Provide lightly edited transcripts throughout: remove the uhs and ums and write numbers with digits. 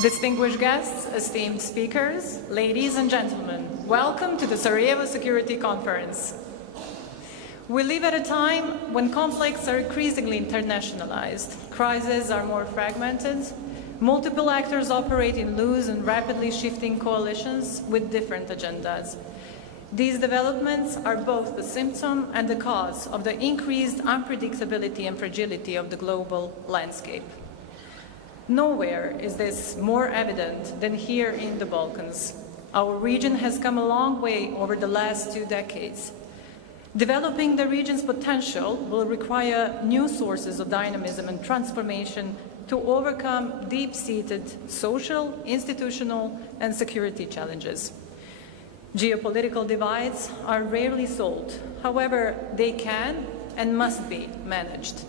Distinguished guests, esteemed speakers, ladies and gentlemen, welcome to the Sarajevo Security Conference. We live at a time when conflicts are increasingly internationalized, crises are more fragmented, multiple actors operate in loose and rapidly shifting coalitions with different agendas. These developments are both the symptom and the cause of the increased unpredictability and fragility of the global landscape. Nowhere is this more evident than here in the Balkans. Our region has come a long way over the last 2 decades. Developing the region's potential will require new sources of dynamism and transformation to overcome deep-seated social, institutional, and security challenges. Geopolitical divides are rarely solved. However, they can and must be managed.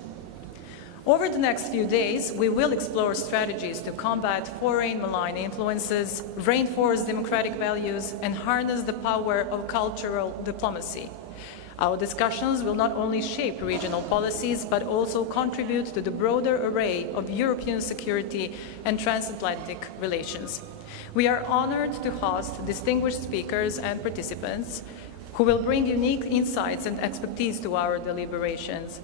Over the next few days, we will explore strategies to combat foreign malign influences, reinforce democratic values, and harness the power of cultural diplomacy. Our discussions will not only shape regional policies, but also contribute to the broader array of European security and transatlantic relations. We are honored to host distinguished speakers and participants who will bring unique insights and expertise to our deliberations.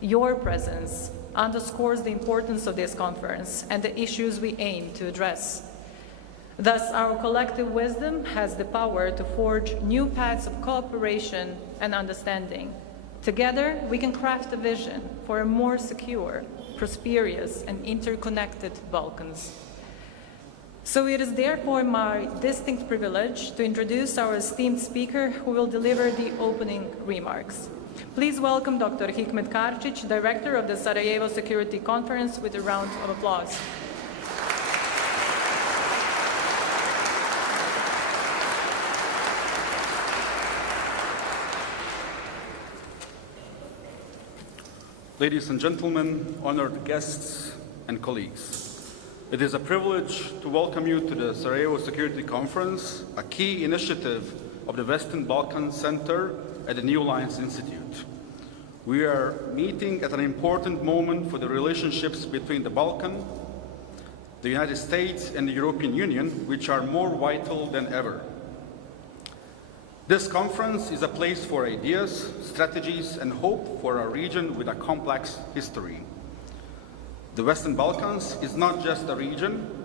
Your presence underscores the importance of this conference and the issues we aim to address. Thus, our collective wisdom has the power to forge new paths of cooperation and understanding. Together, we can craft a vision for a more secure, prosperous, and interconnected Balkans. So it is therefore my distinct privilege to introduce our esteemed speaker who will deliver the opening remarks. Please welcome Dr. Hikmet Karčić, Director of the Sarajevo Security Conference, with a round of applause. Ladies and gentlemen, honored guests and colleagues. It is a privilege to welcome you to the Sarajevo Security Conference, a key initiative of the Western Balkans Center at the New Alliance Institute. We are meeting at an important moment for the relationships between the Balkans, the United States, and the European Union, which are more vital than ever. This conference is a place for ideas, strategies, and hope for a region with a complex history. The Western Balkans is not just a region,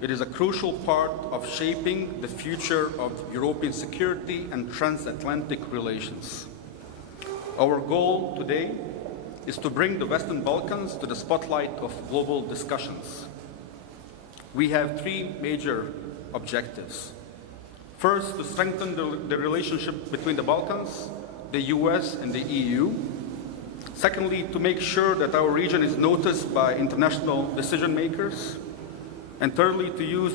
it is a crucial part of shaping the future of European security and transatlantic relations. Our goal today is to bring the Western Balkans to the spotlight of global discussions. We have 3 major objectives. First, to strengthen the relationship between the Balkans, the US, and the EU. Secondly, to make sure that our region is noticed by international decision makers. And thirdly, to use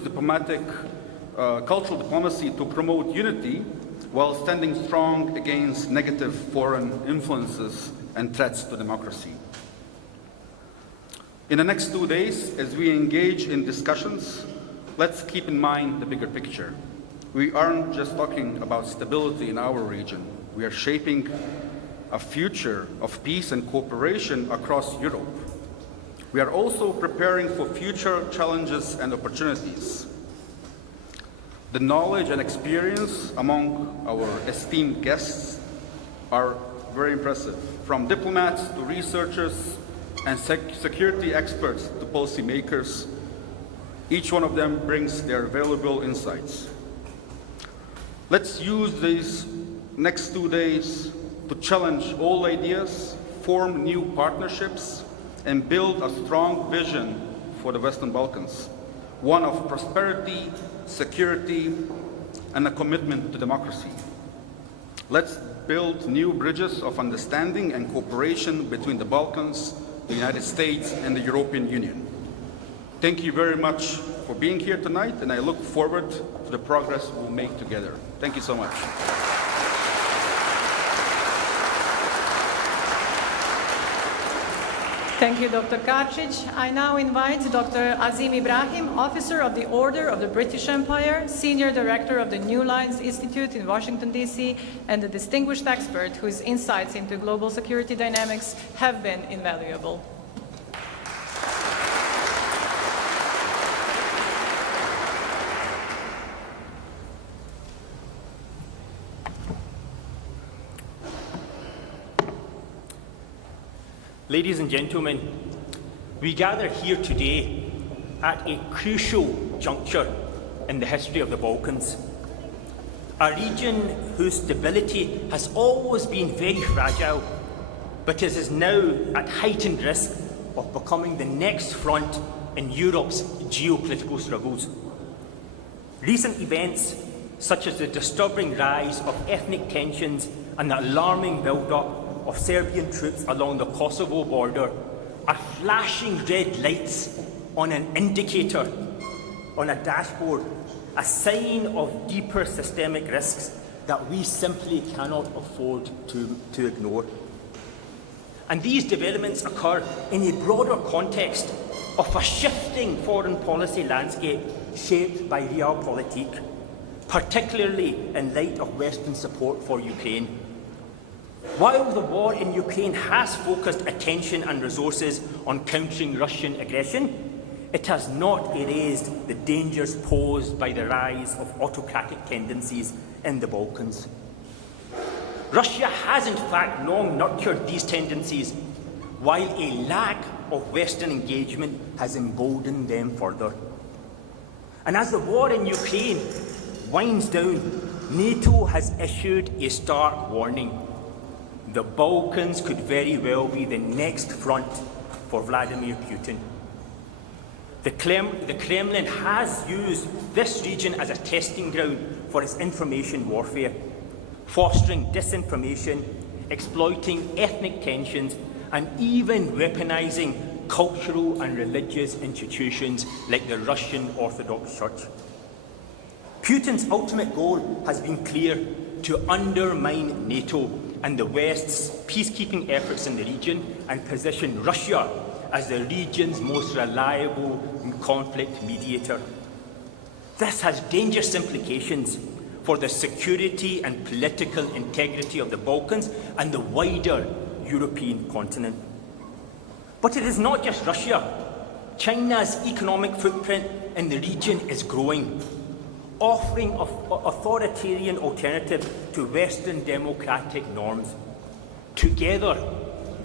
cultural diplomacy to promote unity while standing strong against negative foreign influences and threats to democracy. In the next 2 days, as we engage in discussions, let's keep in mind the bigger picture. We aren't just talking about stability in our region. We are shaping a future of peace and cooperation across Europe. We are also preparing for future challenges and opportunities. The knowledge and experience among our esteemed guests are very impressive, from diplomats to researchers and security experts to policymakers. Each one of them brings their valuable insights. Let's use these next 2 days to challenge all ideas, form new partnerships, and build a strong vision for the Western Balkans, one of prosperity, security, and a commitment to democracy. Let's build new bridges of understanding and cooperation between the Balkans, the United States, and the European Union. Thank you very much for being here tonight, and I look forward to the progress we'll make together. Thank you so much. Thank you, Dr. Karčić. I now invite Dr. Azim Ibrahim, Officer of the Order of the British Empire, Senior Director of the New Alliance Institute in Washington, D.C., and a distinguished expert whose insights into global security dynamics have been invaluable. Ladies and gentlemen, we gather here today at a crucial juncture in the history of the Balkans. A region whose stability has always been very fragile, but is now at heightened risk of becoming the next front in Europe's geopolitical struggles. Recent events, such as the disturbing rise of ethnic tensions and the alarming build-up of Serbian troops along the Kosovo border, are flashing red lights on an indicator, on a dashboard, a sign of deeper systemic risks that we simply cannot afford to ignore. And these developments occur in a broader context of a shifting foreign policy landscape shaped by realpolitik, particularly in light of Western support for Ukraine. While the war in Ukraine has focused attention and resources on countering Russian aggression, it has not erased the dangers posed by the rise of autocratic tendencies in the Balkans. Russia has in fact long nurtured these tendencies, while a lack of Western engagement has emboldened them further. And as the war in Ukraine winds down, NATO has issued a stark warning. The Balkans could very well be the next front for Vladimir Putin. The Kremlin has used this region as a testing ground for its information warfare, fostering disinformation, exploiting ethnic tensions, and even weaponizing cultural and religious institutions like the Russian Orthodox Church. Putin's ultimate goal has been clear: to undermine NATO and the West's peacekeeping efforts in the region and position Russia as the region's most reliable conflict mediator. This has dangerous implications for the security and political integrity of the Balkans and the wider European continent. But it is not just Russia. China's economic footprint in the region is growing, offering an authoritarian alternative to Western democratic norms. Together,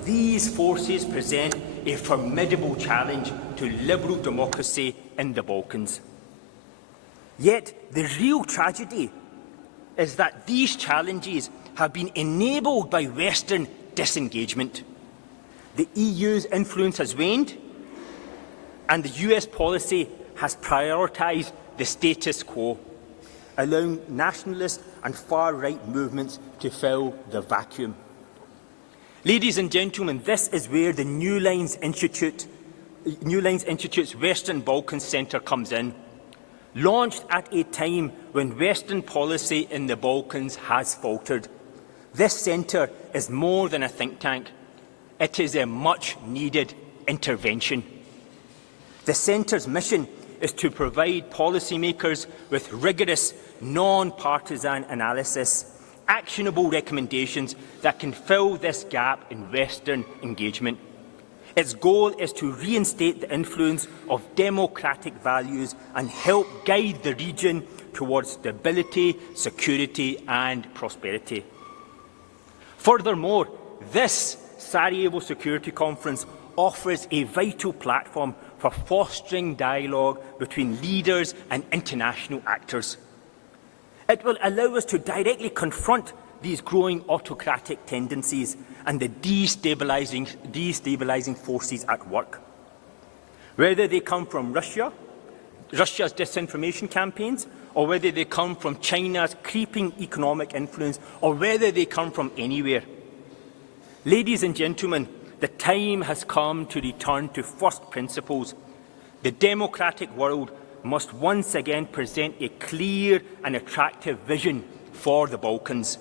these forces present a formidable challenge to liberal democracy in the Balkans. Yet, the real tragedy is that these challenges have been enabled by Western disengagement. The EU's influence has waned, and the US policy has prioritised the status quo, allowing nationalist and far-right movements to fill the vacuum. Ladies and gentlemen, this is where the New Lines Institute's Western Balkans Centre comes in. Launched at a time when Western policy in the Balkans has faltered, this centre is more than a think tank. It is a much-needed intervention. The centre's mission is to provide policymakers with rigorous, non-partisan analysis, actionable recommendations that can fill this gap in Western engagement. Its goal is to reinstate the influence of democratic values and help guide the region towards stability, security and prosperity. Furthermore, this Sarajevo Security Conference offers a vital platform for fostering dialogue between leaders and international actors. It will allow us to directly confront these growing autocratic tendencies and the destabilising forces at work. Whether they come from Russia's disinformation campaigns, or whether they come from China's creeping economic influence, or whether they come from anywhere. Ladies and gentlemen, the time has come to return to first principles. The democratic world must once again present a clear and attractive vision for the Balkans.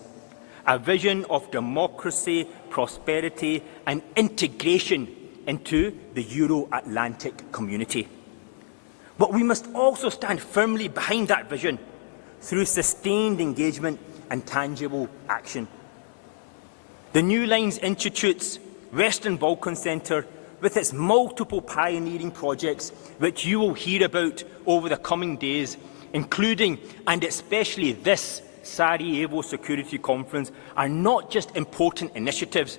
A vision of democracy, prosperity and integration into the Euro-Atlantic community. But we must also stand firmly behind that vision through sustained engagement and tangible action. The New Lines Institute's Western Balkans Centre, with its multiple pioneering projects, which you will hear about over the coming days, including and especially this Sarajevo Security Conference, are not just important initiatives.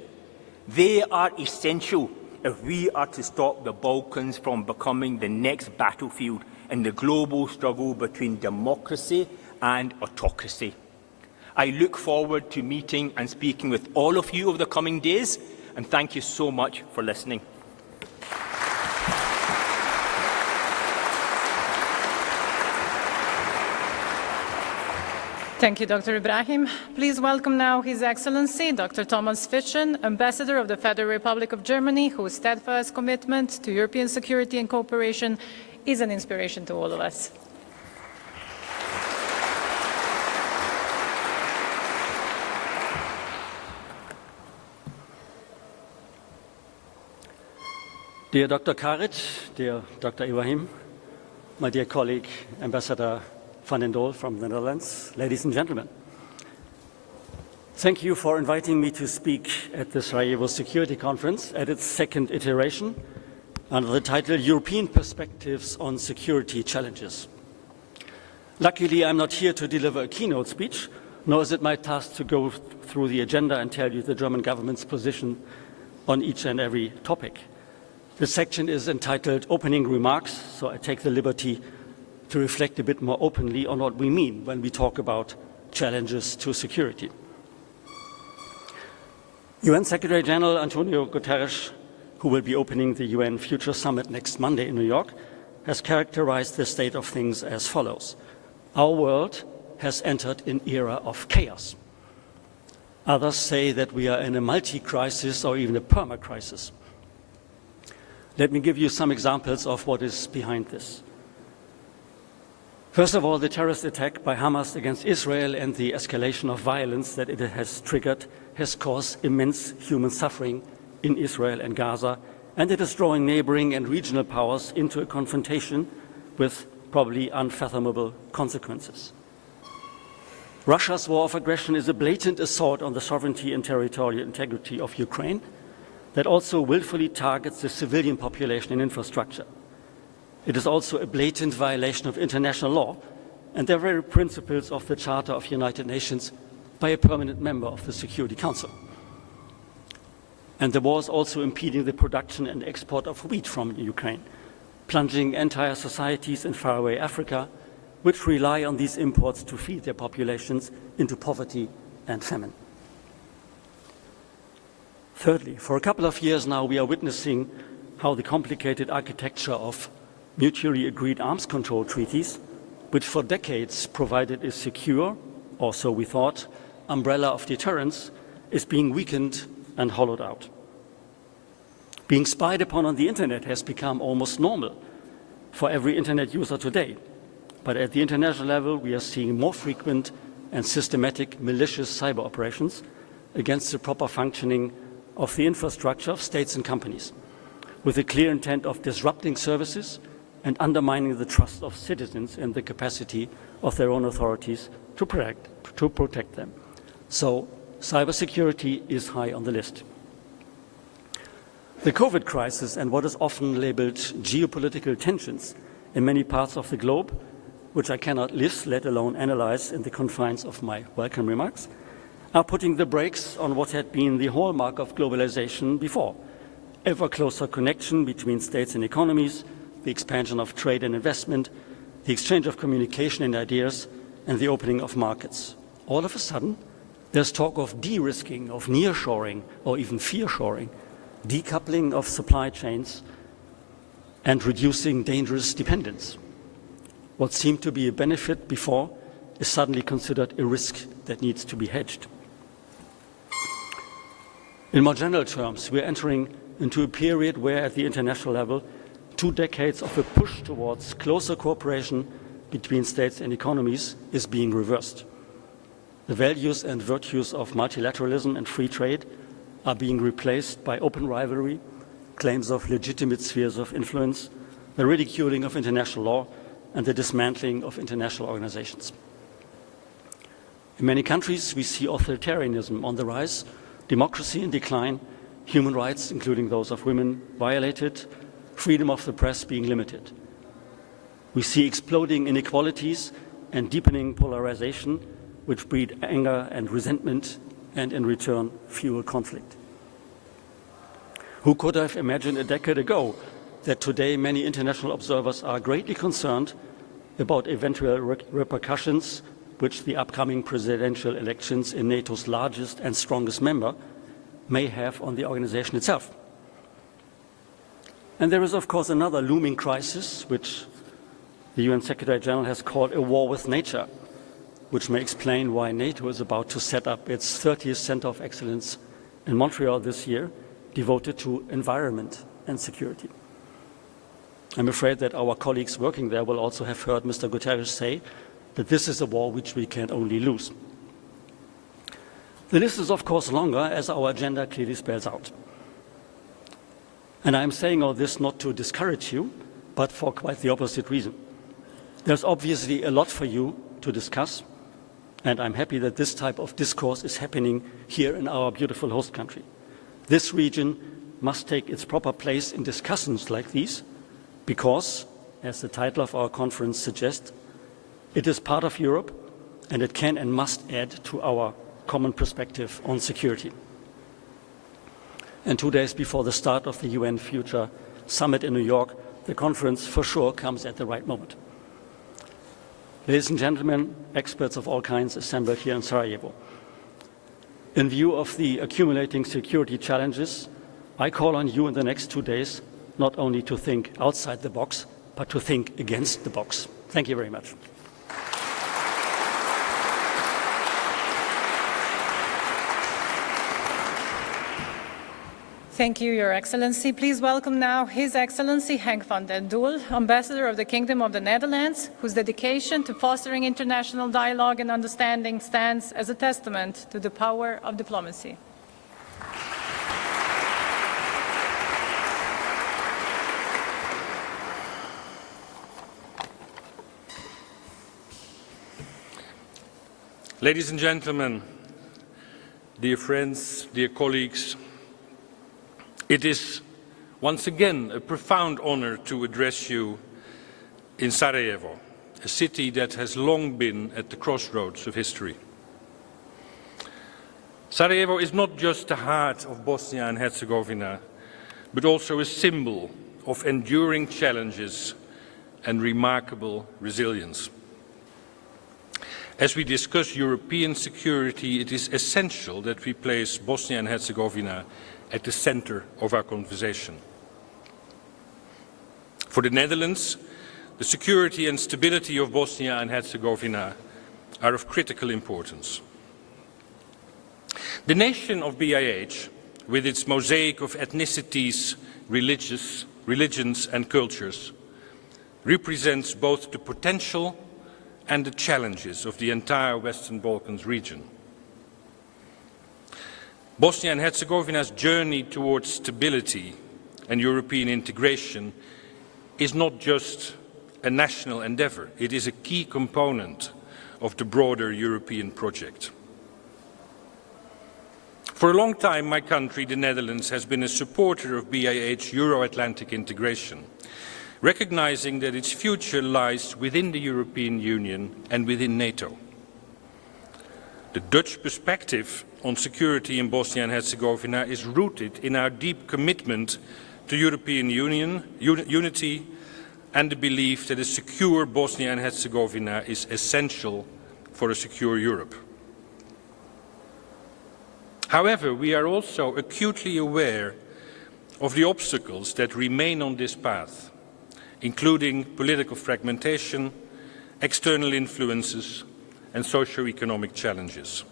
They are essential if we are to stop the Balkans from becoming the next battlefield in the global struggle between democracy and autocracy. I look forward to meeting and speaking with all of you over the coming days, and thank you so much for listening. Thank you, Dr. Ibrahim. Please welcome now His Excellency, Dr. Thomas Fitschen, Ambassador of the Federal Republic of Germany, whose steadfast commitment to European security and cooperation is an inspiration to all of us. Dear Dr. Karic, dear Dr. Ibrahim, my dear colleague, Ambassador Van den Doel from the Netherlands, ladies and gentlemen. Thank you for inviting me to speak at the Sarajevo Security Conference at its second iteration under the title European Perspectives on Security Challenges. Luckily, I'm not here to deliver a keynote speech, nor is it my task to go through the agenda and tell you the German government's position on each and every topic. This section is entitled Opening Remarks, so I take the liberty to reflect a bit more openly on what we mean when we talk about challenges to security. UN Secretary General Antonio Guterres, who will be opening the UN Future Summit next Monday in New York, has characterized the state of things as follows. Our world has entered an era of chaos. Others say that we are in a multi-crisis or even a perma-crisis. Let me give you some examples of what is behind this. First of all, the terrorist attack by Hamas against Israel and the escalation of violence that it has triggered has caused immense human suffering in Israel and Gaza, and it is drawing neighboring and regional powers into a confrontation with probably unfathomable consequences. Russia's war of aggression is a blatant assault on the sovereignty and territorial integrity of Ukraine that also willfully targets the civilian population and infrastructure. It is also a blatant violation of international law and the very principles of the Charter of United Nations by a permanent member of the Security Council. And the war is also impeding the production and export of wheat from Ukraine, plunging entire societies in faraway Africa, which rely on these imports to feed their populations, into poverty and famine. Thirdly, for a couple of years now, we are witnessing how the complicated architecture of mutually agreed arms control treaties, which for decades provided a secure, or so we thought, umbrella of deterrence, is being weakened and hollowed out. Being spied upon on the internet has become almost normal for every internet user today. But at the international level, we are seeing more frequent and systematic malicious cyber operations against the proper functioning of the infrastructure of states and companies, with a clear intent of disrupting services and undermining the trust of citizens in the capacity of their own authorities to protect them. So cybersecurity is high on the list. The COVID crisis and what is often labeled geopolitical tensions in many parts of the globe, which I cannot list, let alone analyze in the confines of my welcome remarks, are putting the brakes on what had been the hallmark of globalization before: ever closer connection between states and economies, the expansion of trade and investment, the exchange of communication and ideas, and the opening of markets. All of a sudden, there's talk of de-risking, of nearshoring, or even fearshoring, decoupling of supply chains, and reducing dangerous dependence. What seemed to be a benefit before is suddenly considered a risk that needs to be hedged. In more general terms, we're entering into a period where, at the international level, 2 decades of a push towards closer cooperation between states and economies is being reversed. The values and virtues of multilateralism and free trade are being replaced by open rivalry, claims of legitimate spheres of influence, the ridiculing of international law, and the dismantling of international organizations. In many countries, we see authoritarianism on the rise, democracy in decline, human rights, including those of women, violated, freedom of the press being limited. We see exploding inequalities and deepening polarization, which breed anger and resentment and in return fuel conflict. Who could have imagined a decade ago that today many international observers are greatly concerned about eventual repercussions which the upcoming presidential elections in NATO's largest and strongest member may have on the organization itself? And there is, of course, another looming crisis, which the UN Secretary General has called a war with nature, which may explain why NATO is about to set up its 30th Center of Excellence in Montreal this year, devoted to environment and security. I'm afraid that our colleagues working there will also have heard Mr. Guterres say that this is a war which we can only lose. The list is, of course, longer, as our agenda clearly spells out. And I'm saying all this not to discourage you, but for quite the opposite reason. There's obviously a lot for you to discuss, and I'm happy that this type of discourse is happening here in our beautiful host country. This region must take its proper place in discussions like these because, as the title of our conference suggests, it is part of Europe and it can and must add to our common perspective on security. And 2 days before the start of the UN Future Summit in New York, the conference for sure comes at the right moment. Ladies and gentlemen, experts of all kinds assembled here in Sarajevo. In view of the accumulating security challenges, I call on you in the next 2 days not only to think outside the box, but to think against the box. Thank you very much. Thank you, Your Excellency. Please welcome now His Excellency Henk van den Doel, Ambassador of the Kingdom of the Netherlands, whose dedication to fostering international dialogue and understanding stands as a testament to the power of diplomacy. Ladies and gentlemen, dear friends, dear colleagues, it is once again a profound honor to address you in Sarajevo, a city that has long been at the crossroads of history. Sarajevo is not just the heart of Bosnia and Herzegovina, but also a symbol of enduring challenges and remarkable resilience. As we discuss European security, it is essential that we place Bosnia and Herzegovina at the center of our conversation. For the Netherlands, the security and stability of Bosnia and Herzegovina are of critical importance. The nation of BiH, with its mosaic of ethnicities, religions and cultures, represents both the potential and the challenges of the entire Western Balkans region. Bosnia and Herzegovina's journey towards stability and European integration is not just a national endeavor, it is a key component of the broader European project. For a long time, my country, the Netherlands, has been a supporter of BiH Euro-Atlantic integration, recognizing that its future lies within the European Union and within NATO. The Dutch perspective on security in Bosnia and Herzegovina is rooted in our deep commitment to European unity and the belief that a secure Bosnia and Herzegovina is essential for a secure Europe. However, we are also acutely aware of the obstacles that remain on this path, including political fragmentation, external influences, and socio-economic challenges.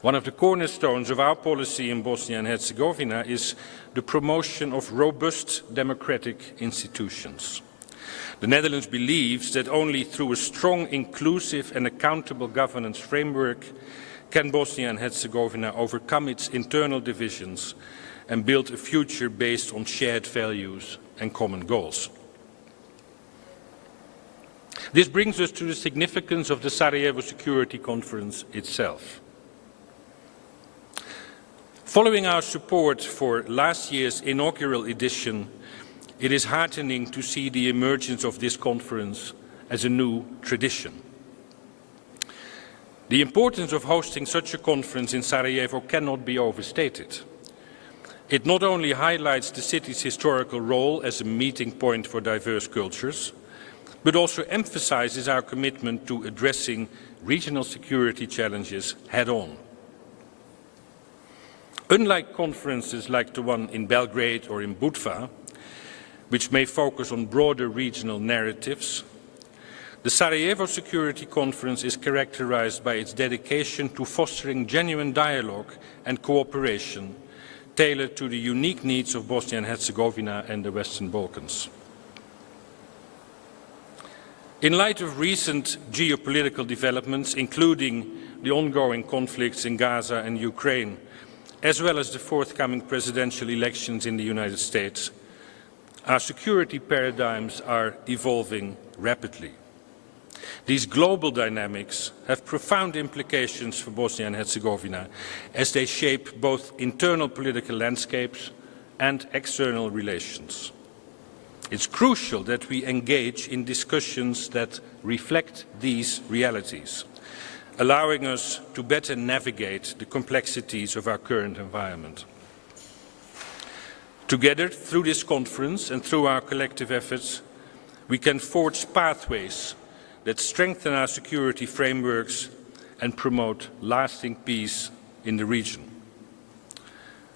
One of the cornerstones of our policy in Bosnia and Herzegovina is the promotion of robust democratic institutions. The Netherlands believes that only through a strong, inclusive and accountable governance framework can Bosnia and Herzegovina overcome its internal divisions and build a future based on shared values and common goals. This brings us to the significance of the Sarajevo Security Conference itself. Following our support for last year's inaugural edition, it is heartening to see the emergence of this conference as a new tradition. The importance of hosting such a conference in Sarajevo cannot be overstated. It not only highlights the city's historical role as a meeting point for diverse cultures, but also emphasizes our commitment to addressing regional security challenges head-on. Unlike conferences like the one in Belgrade or in Budva, which may focus on broader regional narratives, the Sarajevo Security Conference is characterized by its dedication to fostering genuine dialogue and cooperation tailored to the unique needs of Bosnia and Herzegovina and the Western Balkans. In light of recent geopolitical developments, including the ongoing conflicts in Gaza and Ukraine, as well as the forthcoming presidential elections in the United States, our security paradigms are evolving rapidly. These global dynamics have profound implications for Bosnia and Herzegovina as they shape both internal political landscapes and external relations. It's crucial that we engage in discussions that reflect these realities, allowing us to better navigate the complexities of our current environment. Together, through this conference and through our collective efforts, we can forge pathways that strengthen our security frameworks and promote lasting peace in the region.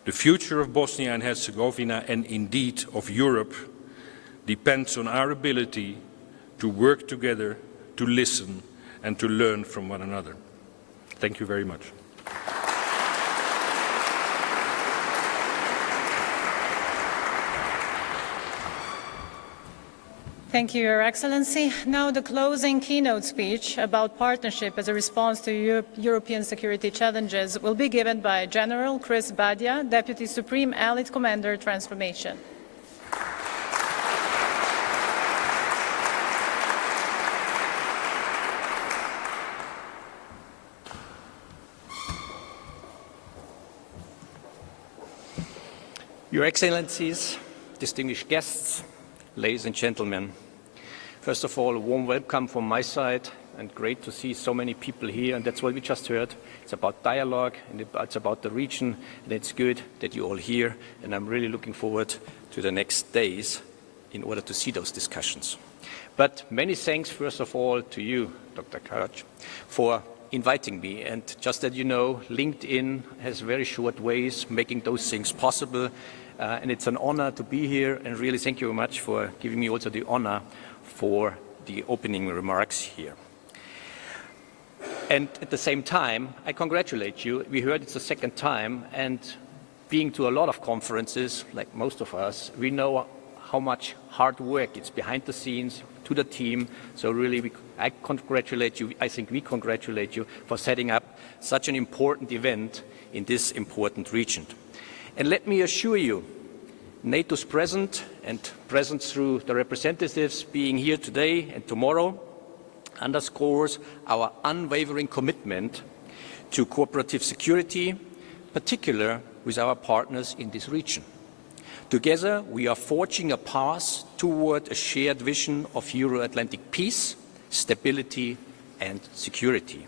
The future of Bosnia and Herzegovina, and indeed of Europe, depends on our ability to work together, to listen, and to learn from one another. Thank you very much. Thank you, Your Excellency. Now the closing keynote speech about partnership as a response to European security challenges will be given by General Chris Badia, Deputy Supreme Allied Commander, Transformation. Your Excellencies, distinguished guests, ladies and gentlemen, first of all, a warm welcome from my side, and great to see so many people here, and that's what we just heard. It's about dialogue, and it's about the region, and it's good that you're all here, and I'm really looking forward to the next days in order to see those discussions. But many thanks, first of all, to you, Dr. Karac, for inviting me, and just that you know, LinkedIn has very short ways making those things possible, and it's an honor to be here, and really thank you very much for giving me also the honor for the opening remarks here. And at the same time, I congratulate you. We heard it's the second time, and being to a lot of conferences, like most of us, we know how much hard work it's behind the scenes to the team. So really, I congratulate you. I think we congratulate you for setting up such an important event in this important region. And let me assure you, NATO's present, and present through the representatives being here today and tomorrow, underscores our unwavering commitment to cooperative security, particularly with our partners in this region. Together, we are forging a path toward a shared vision of Euro-Atlantic peace, stability, and security.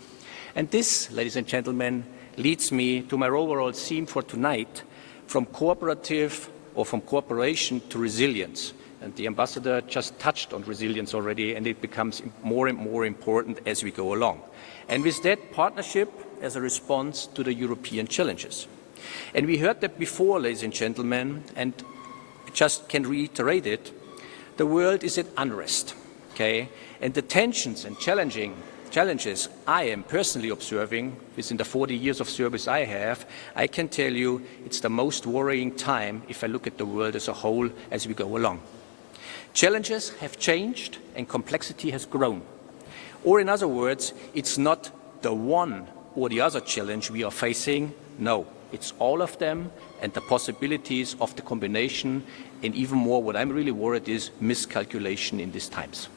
And this, ladies and gentlemen, leads me to my overall theme for tonight, from cooperation to resilience. And the ambassador just touched on resilience already, and it becomes more and more important as we go along. And with that, partnership as a response to the European challenges. And we heard that before, ladies and gentlemen, and just can reiterate it, the world is at unrest, okay? And the tensions and challenges I am personally observing within the 40 years of service I have, I can tell you it's the most worrying time if I look at the world as a whole as we go along. Challenges have changed and complexity has grown. Or in other words, it's not the one or the other challenge we are facing, no, it's all of them and the possibilities of the combination, and even more what I'm really worried is miscalculation in these times.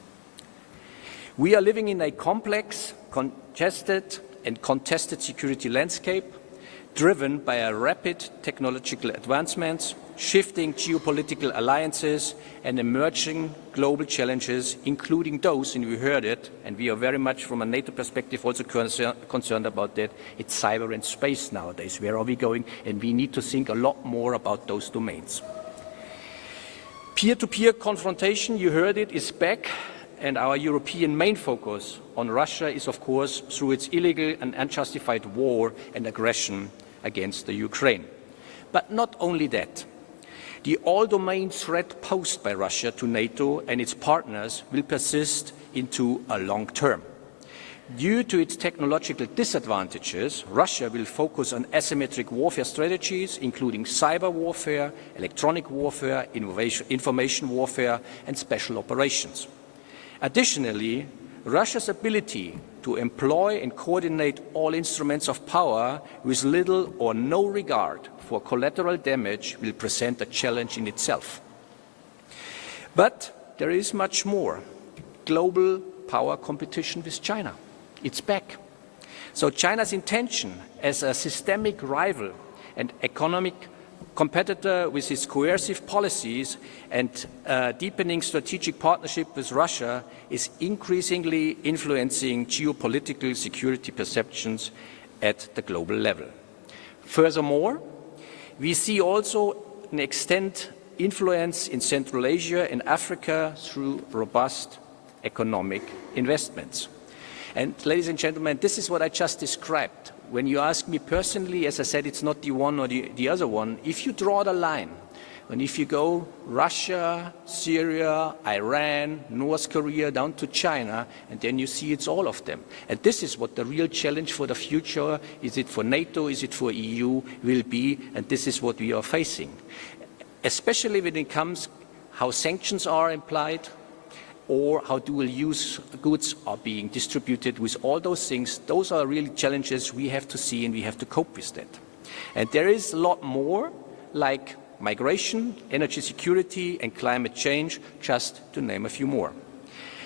We are living in a complex, congested and contested security landscape. driven by a rapid technological advancements, shifting geopolitical alliances, and emerging global challenges, including those, and we heard it, and we are very much from a NATO perspective also concerned about that, it's cyber and space nowadays. Where are we going? And we need to think a lot more about those domains. Peer-to-peer confrontation, you heard it, is back, and our European main focus on Russia is, of course, through its illegal and unjustified war and aggression against the Ukraine. But not only that. The all-domain threat posed by Russia to NATO and its partners will persist into a long term. Due to its technological disadvantages, Russia will focus on asymmetric warfare strategies, including cyber warfare, electronic warfare, information warfare, and special operations. Additionally, Russia's ability to employ and coordinate all instruments of power with little or no regard for collateral damage will present a challenge in itself. But there is much more. Global power competition with China. It's back. So China's intention as a systemic rival and economic competitor with its coercive policies and deepening strategic partnership with Russia is increasingly influencing geopolitical security perceptions at the global level. Furthermore, we see also an extent influence in Central Asia and Africa through robust economic investments. And ladies and gentlemen, this is what I just described. When you ask me personally, as I said, it's not the one or the other one. If you draw the line, and if you go Russia, Syria, Iran, North Korea, down to China, and then you see it's all of them. And this is what the real challenge for the future, is it for NATO, is it for EU, will be, and this is what we are facing. Especially when it comes how sanctions are applied, or how dual-use goods are being distributed. With all those things, those are really challenges we have to see, and we have to cope with that. And there is a lot more, like migration, energy security, and climate change, just to name a few more.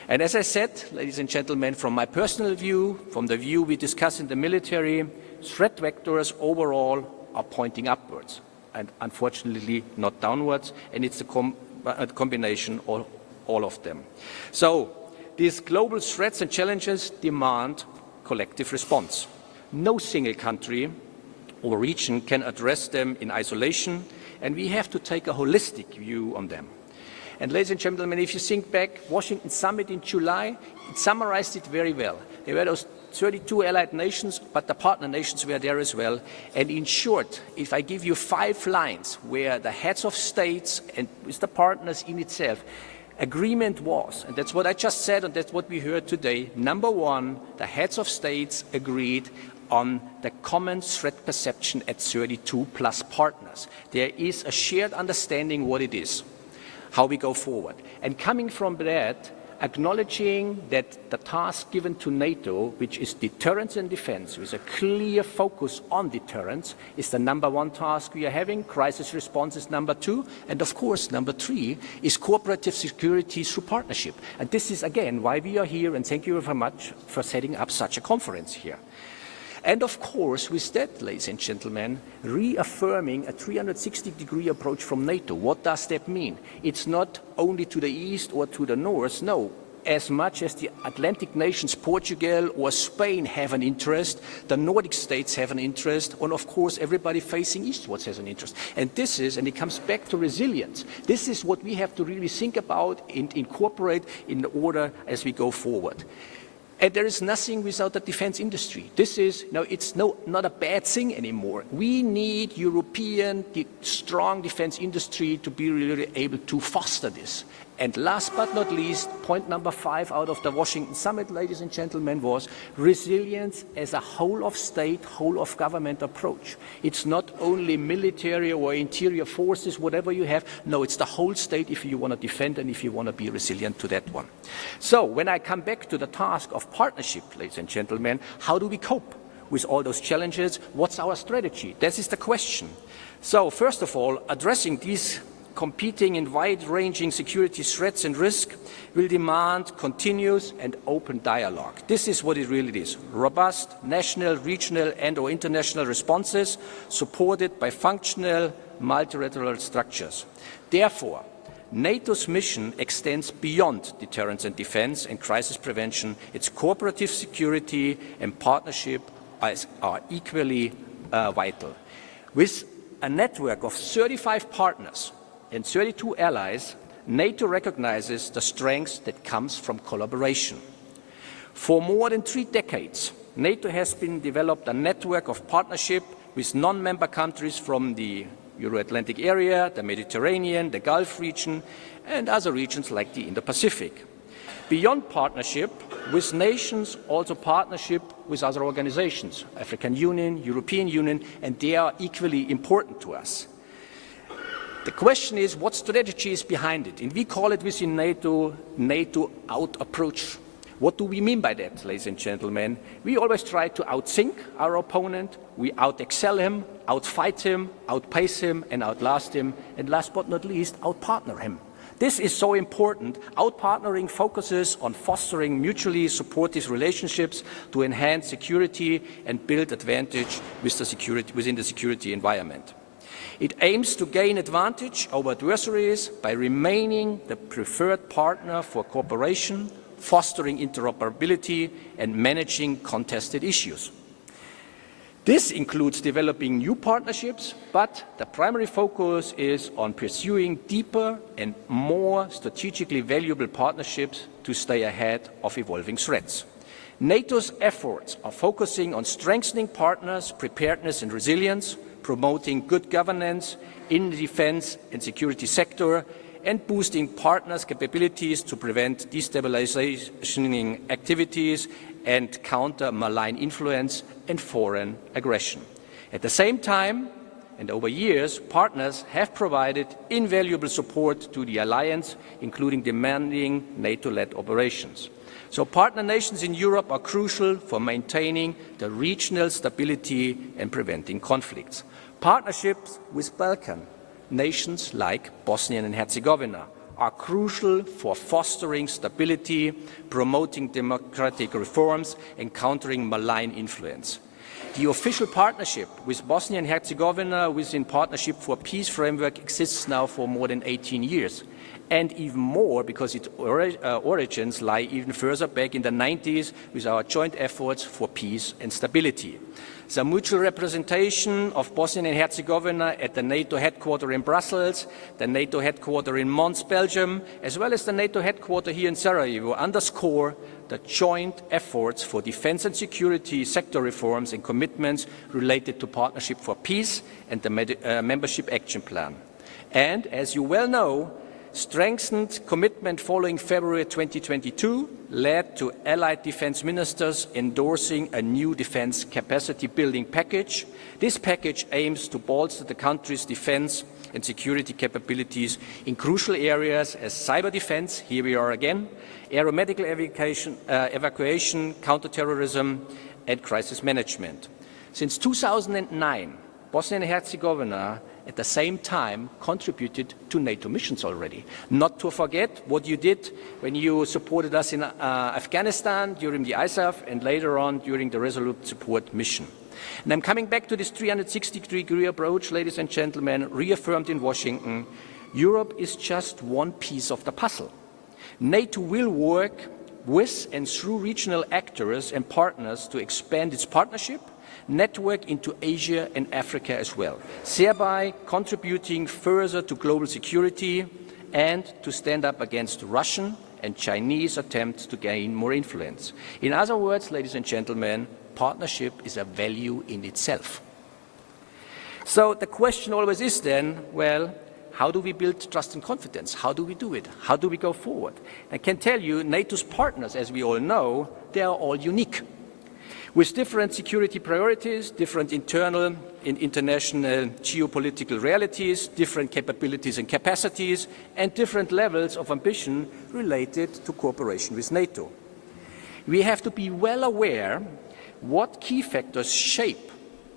And as I said, ladies and gentlemen, from my personal view, from the view we discuss in the military, threat vectors overall are pointing upwards, and unfortunately not downwards, and it's a combination of all of them. So these global threats and challenges demand collective response. No single country or region can address them in isolation, and we have to take a holistic view on them. And ladies and gentlemen, if you think back, Washington Summit in July, it summarized it very well. There were those 32 allied nations, but the partner nations were there as well. And in short, if I give you 5 lines where the heads of states and with the partners in itself, agreement was, and that's what I just said, and that's what we heard today. Number one, the heads of states agreed on the common threat perception at 32 plus partners. There is a shared understanding what it is, how we go forward. And coming from that, acknowledging that the task given to NATO, which is deterrence and defense, with a clear focus on deterrence, is the number one task we are having. Crisis response is number 2. And of course, number 3 is cooperative security through partnership. And this is, again, why we are here, and thank you very much for setting up such a conference here. And of course, with that, ladies and gentlemen, reaffirming a 360-degree approach from NATO. What does that mean? It's not only to the east or to the north, no. As much as the Atlantic nations, Portugal or Spain, have an interest, the Nordic states have an interest, and of course everybody facing eastwards has an interest. And this is, and it comes back to resilience, this is what we have to really think about and incorporate in order as we go forward. And there is nothing without the defense industry. This is, it's not a bad thing anymore. We need European strong defense industry to be really able to foster this. And last but not least, point number 5 out of the Washington Summit, ladies and gentlemen, was resilience as a whole of state, whole of government approach. It's not only military or interior forces, whatever you have. No, it's the whole state if you want to defend and if you want to be resilient to that one. So when I come back to the task of partnership, ladies and gentlemen, how do we cope with all those challenges? What's our strategy? That is the question. So first of all, addressing these competing and wide-ranging security threats and risks will demand continuous and open dialogue. This is what it really is: robust national, regional and/or international responses supported by functional multilateral structures. Therefore, NATO's mission extends beyond deterrence and defense and crisis prevention. Its cooperative security and partnership are equally vital. With a network of 35 partners and 32 allies, NATO recognizes the strength that comes from collaboration. For more than 3 decades, NATO has developed a network of partnership with non-member countries from the Euro-Atlantic area, the Mediterranean, the Gulf region, and other regions like the Indo-Pacific. Beyond partnership with nations, also partnership with other organizations, African Union, European Union, and they are equally important to us. The question is, what strategy is behind it? And we call it within NATO out approach. What do we mean by that, ladies and gentlemen? We always try to outthink our opponent, we out-excel him, outfight him, outpace him, and outlast him, and last but not least, outpartner him. This is so important. Outpartnering focuses on fostering mutually supportive relationships to enhance security and build advantage within the security environment. It aims to gain advantage over adversaries by remaining the preferred partner for cooperation, fostering interoperability, and managing contested issues. This includes developing new partnerships, but the primary focus is on pursuing deeper and more strategically valuable partnerships to stay ahead of evolving threats. NATO's efforts are focusing on strengthening partners' preparedness and resilience, promoting good governance in the defense and security sector, and boosting partners' capabilities to prevent destabilizing activities and counter malign influence and foreign aggression. At the same time, and over years, partners have provided invaluable support to the alliance, including demanding NATO-led operations. So partner nations in Europe are crucial for maintaining the regional stability and preventing conflicts. Partnerships with Balkan nations like Bosnia and Herzegovina are crucial for fostering stability, promoting democratic reforms, and countering malign influence. The official partnership with Bosnia and Herzegovina within Partnership for Peace framework exists now for more than 18 years, and even more because its origins lie even further back in the 90s with our joint efforts for peace and stability. The mutual representation of Bosnia and Herzegovina at the NATO headquarters in Brussels, the NATO headquarters in Mons, Belgium, as well as the NATO headquarters here in Sarajevo underscore the joint efforts for defense and security sector reforms and commitments related to Partnership for Peace and the Membership Action Plan. And as you well know, strengthened commitment following February 2022 led to Allied defense ministers endorsing a new defense capacity building package. This package aims to bolster the country's defense and security capabilities in crucial areas as cyber defense, here we are again, aeromedical evacuation, counterterrorism, and crisis management. Since 2009, Bosnia and Herzegovina at the same time contributed to NATO missions already. Not to forget what you did when you supported us in Afghanistan during the ISAF and later on during the Resolute Support mission. And I'm coming back to this 360-degree approach, ladies and gentlemen, reaffirmed in Washington. Europe is just one piece of the puzzle. NATO will work with and through regional actors and partners to expand its partnership network into Asia and Africa as well, thereby contributing further to global security and to stand up against Russian and Chinese attempts to gain more influence. In other words, ladies and gentlemen, partnership is a value in itself. So the question always is then, well, how do we build trust and confidence? How do we do it? How do we go forward? I can tell you, NATO's partners, as we all know, they are all unique, with different security priorities, different internal and international geopolitical realities, different capabilities and capacities, and different levels of ambition related to cooperation with NATO. We have to be well aware what key factors shape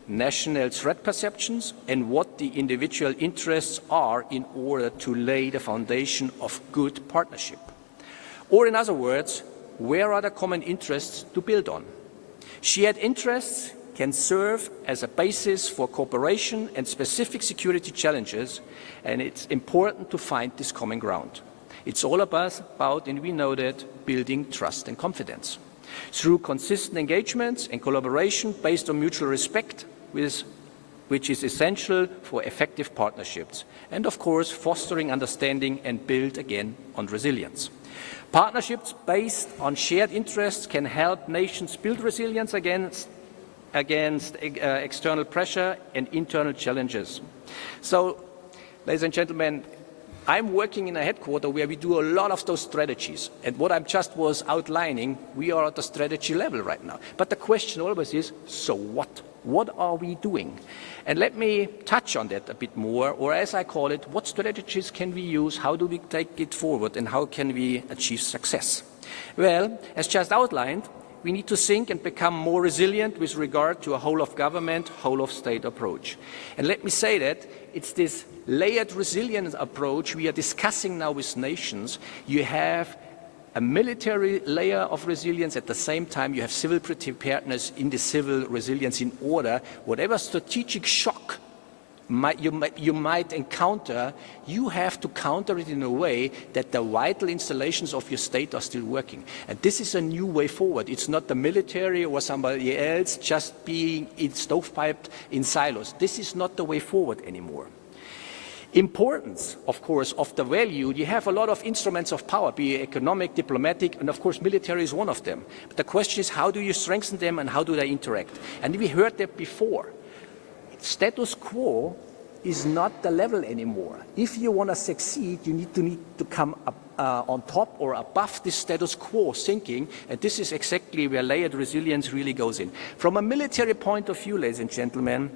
national threat perceptions and what the individual interests are in order to lay the foundation of good partnership. Or in other words, where are the common interests to build on? Shared interests can serve as a basis for cooperation and specific security challenges, and it's important to find this common ground. It's all about, and we know that, building trust and confidence. Through consistent engagements and collaboration based on mutual respect, which is essential for effective partnerships. And of course, fostering understanding and build again on resilience. Partnerships based on shared interests can help nations build resilience against external pressure and internal challenges. So, ladies and gentlemen, I'm working in a headquarters where we do a lot of those strategies. And what I just was outlining, we are at the strategy level right now. But the question always is, so what? What are we doing? And let me touch on that a bit more, or as I call it, what strategies can we use, how do we take it forward, and how can we achieve success? Well, as just outlined, we need to think and become more resilient with regard to a whole of government, whole of state approach. And let me say that it's this layered resilience approach we are discussing now with nations. You have a military layer of resilience. At the same time, you have civil preparedness in the civil resilience in order, whatever strategic shock you might encounter, you have to counter it in a way that the vital installations of your state are still working. And this is a new way forward. It's not the military or somebody else just being stovepiped in silos. This is not the way forward anymore. Importance, of course, of the value, you have a lot of instruments of power, be it economic, diplomatic, and of course military is one of them. But the question is, how do you strengthen them and how do they interact? And we heard that before. Status quo is not the level anymore. If you want to succeed, you need to come up, on top or above this status quo thinking, and this is exactly where layered resilience really goes in. From a military point of view, ladies and gentlemen,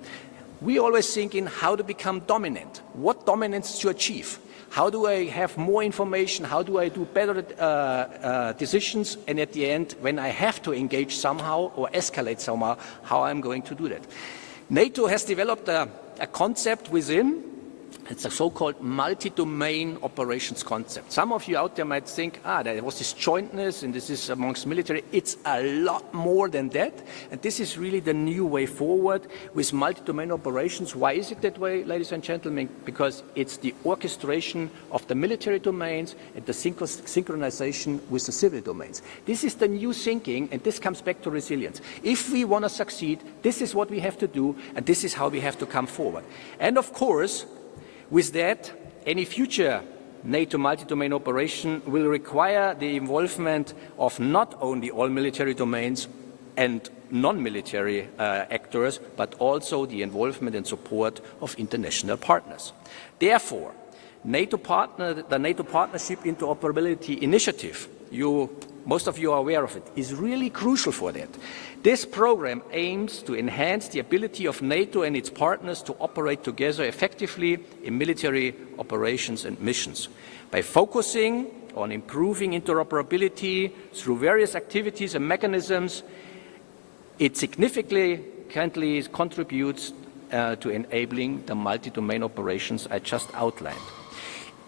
we always think in how to become dominant, what dominance to achieve. How do I have more information? How do I do better decisions? And at the end, when I have to engage somehow or escalate somehow, how I'm going to do that. NATO has developed a concept within. It's a so-called multi-domain operations concept. Some of you out there might think, there was this jointness and this is amongst military. It's a lot more than that. And this is really the new way forward with multi-domain operations. Why is it that way, ladies and gentlemen? Because it's the orchestration of the military domains and the synchronization with the civil domains. This is the new thinking, and this comes back to resilience. If we want to succeed, this is what we have to do, and this is how we have to come forward. And of course, with that, any future NATO multi-domain operation will require the involvement of not only all military domains and non-military actors, but also the involvement and support of international partners. Therefore, the NATO Partnership Interoperability Initiative, most of you are aware of it, is really crucial for that. This program aims to enhance the ability of NATO and its partners to operate together effectively in military operations and missions. By focusing on improving interoperability through various activities and mechanisms, it significantly contributes to enabling the multi-domain operations I just outlined.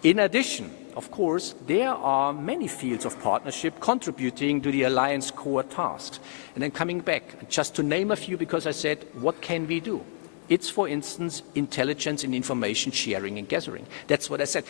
In addition, of course, there are many fields of partnership contributing to the Alliance core tasks. And then coming back, just to name a few, because I said, what can we do? It's, for instance, intelligence and information sharing and gathering. That's what I said.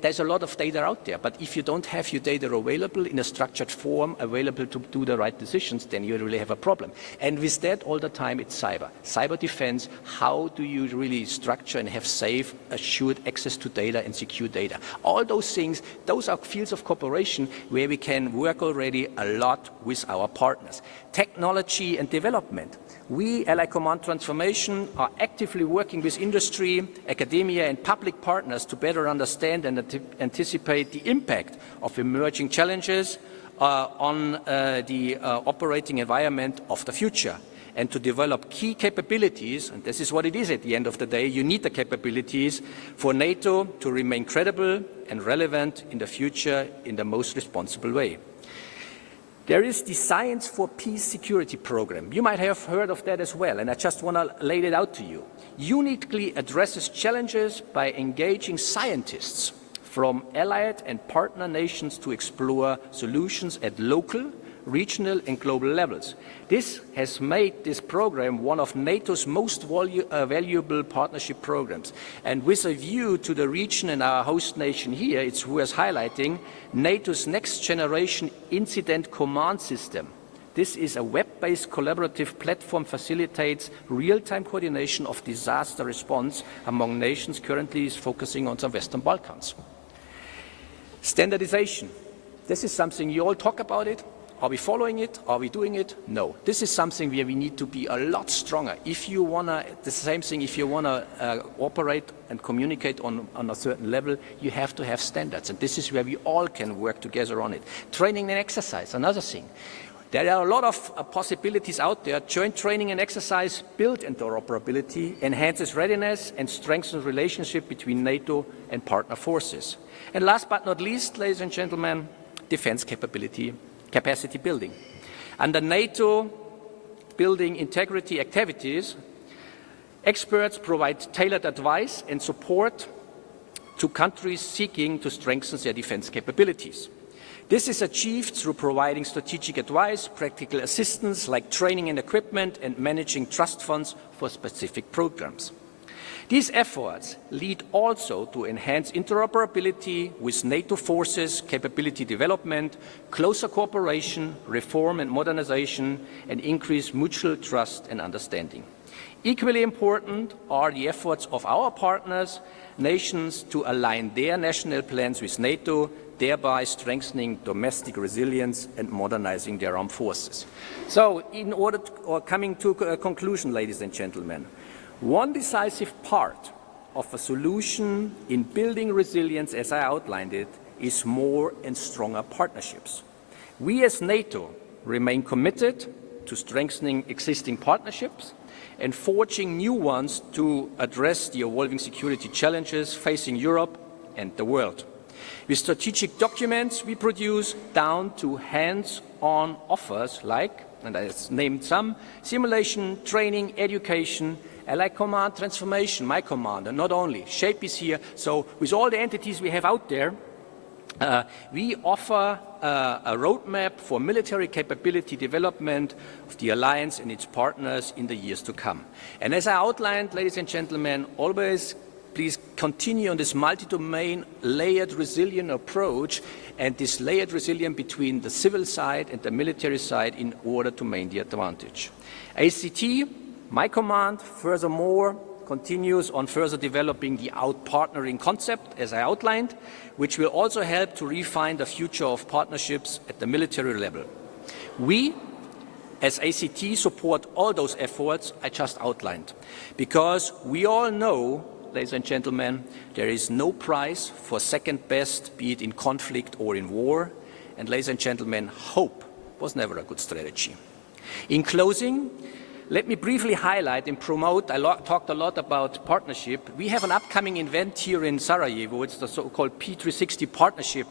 There's a lot of data out there, but if you don't have your data available in a structured form, available to do the right decisions, then you really have a problem. And with that, all the time, it's cyber. Cyber defense, how do you really structure and have safe, assured access to data and secure data? All those things, those are fields of cooperation where we can work already a lot with our partners. Technology and development. We, Allied Command Transformation, are actively working with industry, academia and public partners to better understand and anticipate the impact of emerging challenges on the operating environment of the future, and to develop key capabilities, and this is what it is at the end of the day, you need the capabilities for NATO to remain credible and relevant in the future in the most responsible way. There is the Science for Peace Security program. You might have heard of that as well, and I just want to lay it out to you. Uniquely addresses challenges by engaging scientists from allied and partner nations to explore solutions at local, regional and global levels. This has made this program one of NATO's most valuable partnership programs. And with a view to the region and our host nation here, it's worth highlighting NATO's next generation incident command system. This is a web-based collaborative platform facilitates real-time coordination of disaster response among nations currently is focusing on the Western Balkans. Standardization. This is something you all talk about it. Are we following it? Are we doing it? No. This is something where we need to be a lot stronger. If you want to, the same thing, if you want to operate and communicate on a certain level, you have to have standards. And this is where we all can work together on it. Training and exercise, another thing. There are a lot of possibilities out there. Joint training and exercise build interoperability, enhances readiness, and strengthens relationship between NATO and partner forces. And last but not least, ladies and gentlemen, defense capacity building. Under NATO building integrity activities, experts provide tailored advice and support to countries seeking to strengthen their defense capabilities. This is achieved through providing strategic advice, practical assistance like training and equipment, and managing trust funds for specific programs. These efforts lead also to enhanced interoperability with NATO forces, capability development, closer cooperation, reform and modernization, and increased mutual trust and understanding. Equally important are the efforts of our partners, nations, to align their national plans with NATO, thereby strengthening domestic resilience and modernizing their armed forces. So, coming to a conclusion, ladies and gentlemen, one decisive part of a solution in building resilience, as I outlined it, is more and stronger partnerships. We as NATO remain committed to strengthening existing partnerships and forging new ones to address the evolving security challenges facing Europe and the world. With strategic documents we produce down to hands-on offers like, and I named some, simulation, training, education, Allied Command Transformation, my command, and not only. SHAPE is here. So with all the entities we have out there, we offer a roadmap for military capability development of the alliance and its partners in the years to come. And as I outlined, ladies and gentlemen, always please continue on this multi-domain layered resilient approach and this layered resilience between the civil side and the military side in order to maintain the advantage. ACT, my command, furthermore, continues on further developing the out-partnering concept, as I outlined, which will also help to refine the future of partnerships at the military level. We, as ACT, support all those efforts I just outlined, because we all know, ladies and gentlemen, there is no price for second best, be it in conflict or in war, and ladies and gentlemen, hope was never a good strategy. In closing, let me briefly highlight and promote, I talked a lot about partnership. We have an upcoming event here in Sarajevo. It's the so-called P360 Partnership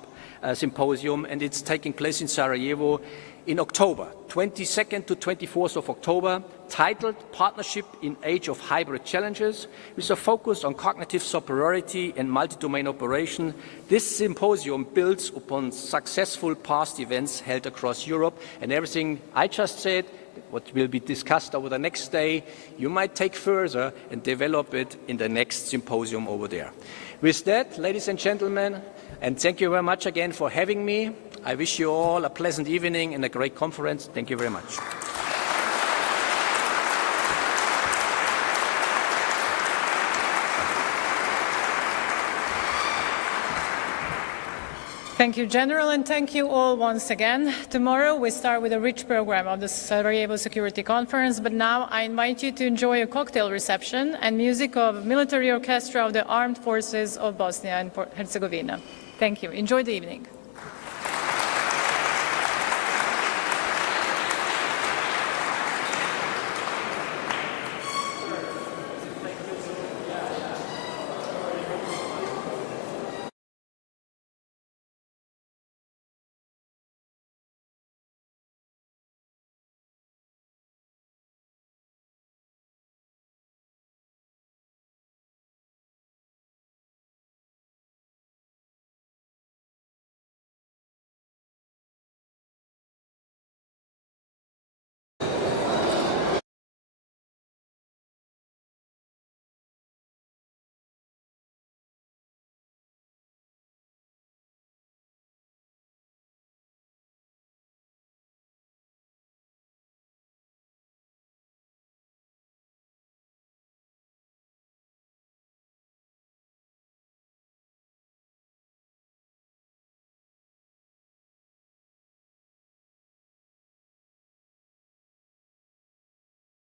Symposium, and it's taking place in Sarajevo in October, 22nd to 24th of October, titled Partnership in Age of Hybrid Challenges, with a focus on cognitive superiority and multi-domain operation. This symposium builds upon successful past events held across Europe, and everything I just said, what will be discussed over the next day, you might take further and develop it in the next symposium over there. With that, ladies and gentlemen, and thank you very much again for having me. I wish you all a pleasant evening and a great conference. Thank you very much. Thank you, General, and thank you all once again. Tomorrow we start with a rich program of the Sarajevo Security Conference, but now I invite you to enjoy a cocktail reception and music of Military Orchestra of the Armed Forces of Bosnia and Herzegovina. Thank you. Enjoy the evening.